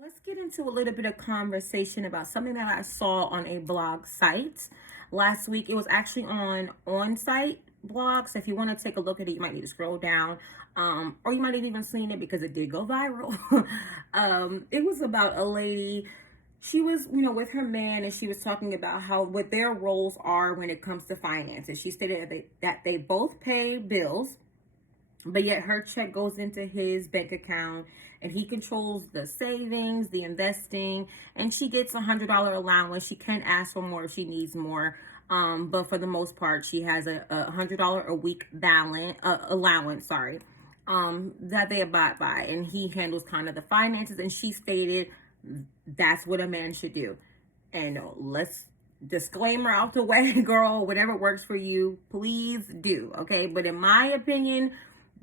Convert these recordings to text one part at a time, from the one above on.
Let's get into a little bit of conversation about something that I saw on a blog site last week. It was actually on site blog. So if you want to take a look at it, you might need to scroll down. Or you might have even seen it because it did go viral. It was about a lady. She was, with her man, and she was talking about how what their roles are when it comes to finances. She stated that they both pay bills, but yet her check goes into his bank account, and he controls the savings, the investing, and she gets $100 allowance. She can ask for more if she needs more, but for the most part she has a $100 a week balance allowance, sorry, that they abide by, and he handles kind of the finances. And she stated that's what a man should do. And let's disclaimer out the way, girl, whatever works for you, please do, okay? But in my opinion,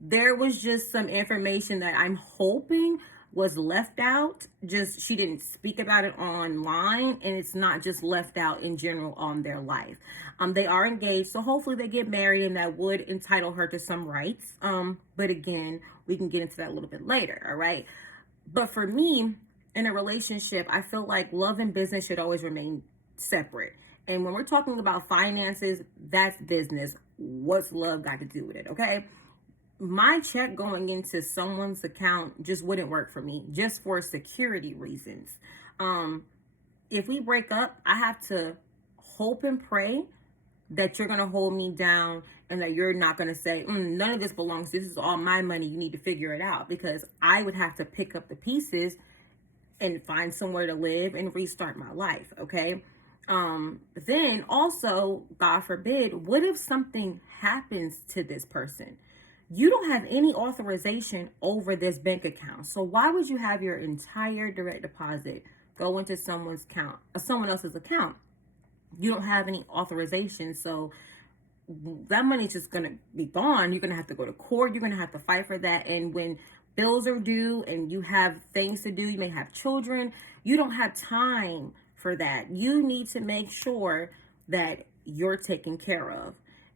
there was just some information that I'm hoping was left out. Just she didn't speak about it online, and it's not just left out in general on their life. They are engaged, so hopefully they get married, and that would entitle her to some rights. But again, we can get into that a little bit later, all right? But for me, in a relationship, I feel like love and business should always remain separate. And when we're talking about finances, that's business. What's love got to do with it, okay? My check going into someone's account just wouldn't work for me, just for security reasons. If we break up, I have to hope and pray that you're going to hold me down, and that you're not going to say, none of this belongs, this is all my money, you need to figure it out. Because I would have to pick up the pieces and find somewhere to live and restart my life, okay? Then also, God forbid, what if something happens to this person? You don't have any authorization over this bank account. So why would you have your entire direct deposit go into someone else's account? You don't have any authorization. So that money's just going to be gone. You're going to have to go to court. You're going to have to fight for that. And when bills are due and you have things to do, you may have children, you don't have time for that. You need to make sure that you're taken care of.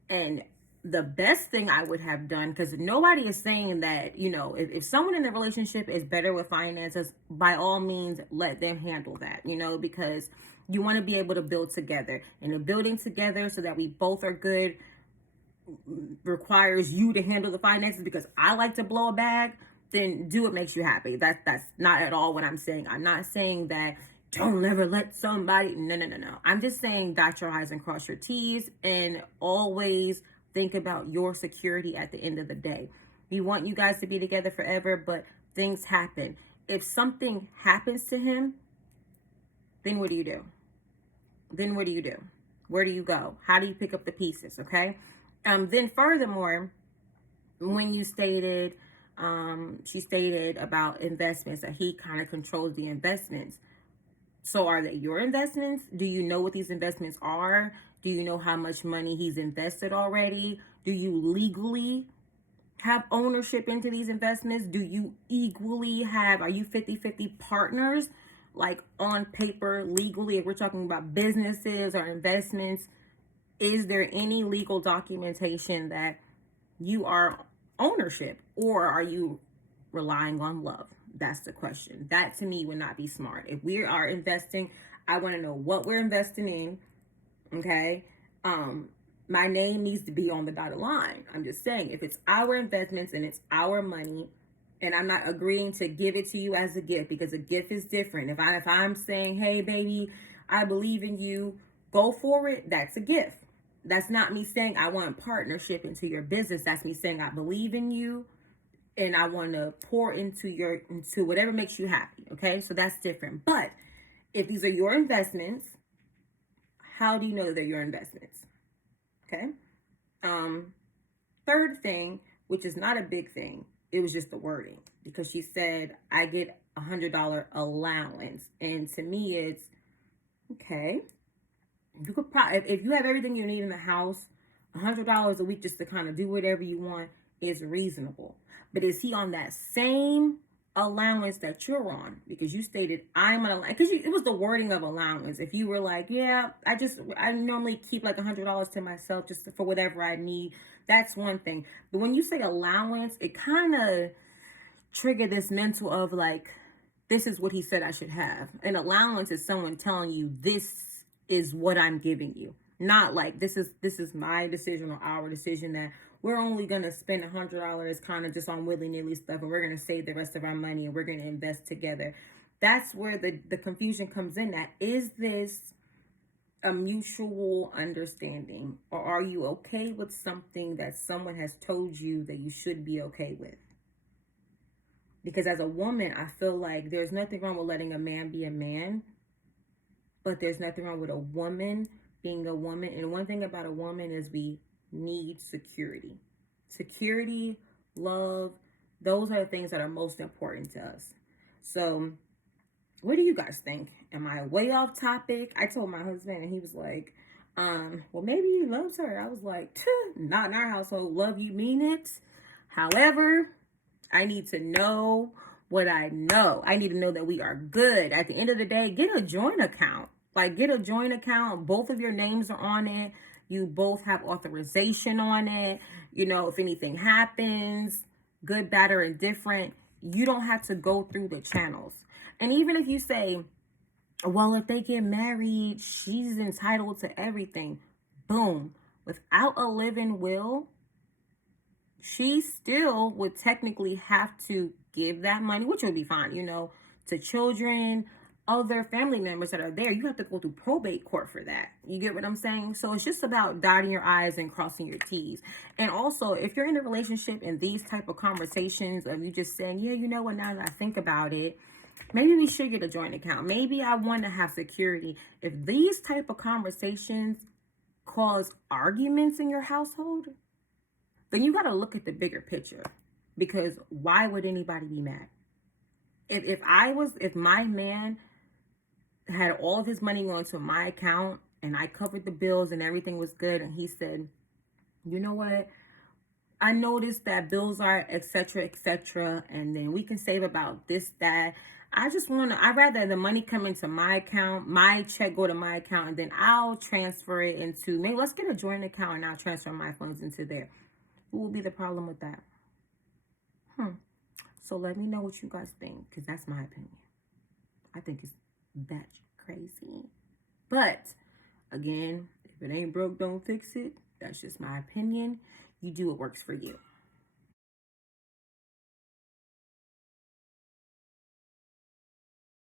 And the best thing I would have done, because nobody is saying that, if someone in the relationship is better with finances, by all means, let them handle that, because you want to be able to build together. And the building together so that we both are good requires you to handle the finances, because I like to blow a bag. Then do what makes you happy. That's not at all what I'm saying. I'm not saying that don't ever let somebody, no. I'm just saying dot your I's and cross your T's, and always think about your security at the end of the day. We want you guys to be together forever, but things happen. If something happens to him, then what do you do? Where do you go? How do you pick up the pieces, okay? Then furthermore, when you stated, she stated about investments, that he kind of controls the investments. So are they your investments? Do you know what these investments are? Do you know how much money he's invested already? Do you legally have ownership into these investments? Do you equally are you 50-50 partners, like on paper, legally? If we're talking about businesses or investments, is there any legal documentation that you are ownership, or are you relying on love? That's the question. That to me would not be smart. If we are investing, I want to know what we're investing in. Okay. My name needs to be on the dotted line. I'm just saying, if it's our investments and it's our money, and I'm not agreeing to give it to you as a gift, because a gift is different. If I'm saying, hey baby, I believe in you, go for it, that's a gift. That's not me saying I want partnership into your business. That's me saying I believe in you, and I want to pour into whatever makes you happy. Okay, so that's different. But if these are your investments, how do you know they're your investments? Okay. Third thing, which is not a big thing, it was just the wording, because she said I get $100 allowance, and to me it's okay. You could probably, if you have everything you need in the house, $100 a week just to kind of do whatever you want is reasonable. But is he on that same allowance that you're on? Because you stated I'm on, because it was the wording of allowance. If you were like, yeah, I normally keep like $100 to myself just for whatever I need, that's one thing. But when you say allowance, it kind of triggered this mental of like, this is what he said I should have. An allowance is someone telling you this is what I'm giving you. Not like this is my decision or our decision that we're only gonna spend $100 kind of just on willy-nilly stuff, and we're gonna save the rest of our money and we're gonna invest together. That's where the confusion comes in. That is this a mutual understanding, or are you okay with something that someone has told you that you should be okay with? Because as a woman, I feel like there's nothing wrong with letting a man be a man, but there's nothing wrong with a woman being a woman. And one thing about a woman is we need security. Security, love, those are the things that are most important to us. So what do you guys think? Am I way off topic? I told my husband and he was like, well, maybe he loves her. I was like, not in our household. Love, you mean it? However, I need to know what I know. I need to know that we are good. At the end of the day, get a joint account. Like, get a joint account. Both of your names are on it. You both have authorization on it. You know, if anything happens, good, bad, or indifferent, you don't have to go through the channels. And even if you say, well, if they get married, she's entitled to everything. Boom. Without a living will, she still would technically have to give that money, which would be fine, you know, to children, other family members that are there. You have to go through probate court for that. You get what I'm saying? So it's just about dotting your I's and crossing your T's. And also, if you're in a relationship and these type of conversations of you just saying, yeah, you know what, now that I think about it, maybe we should get a joint account. Maybe I want to have security. If these type of conversations cause arguments in your household, then you got to look at the bigger picture, because why would anybody be mad? If my man had all of his money going to my account and I covered the bills and everything was good, and he said, you know what, I noticed that bills are etc., and then we can save about this, that. I'd rather the money come into my account, my check go to my account, and then I'll transfer it into, maybe let's get a joint account and I'll transfer my funds into there. What will be the problem with that? So let me know what you guys think, because that's my opinion. I think it's that crazy. But again, if it ain't broke, don't fix it. That's just my opinion. You do what works for you.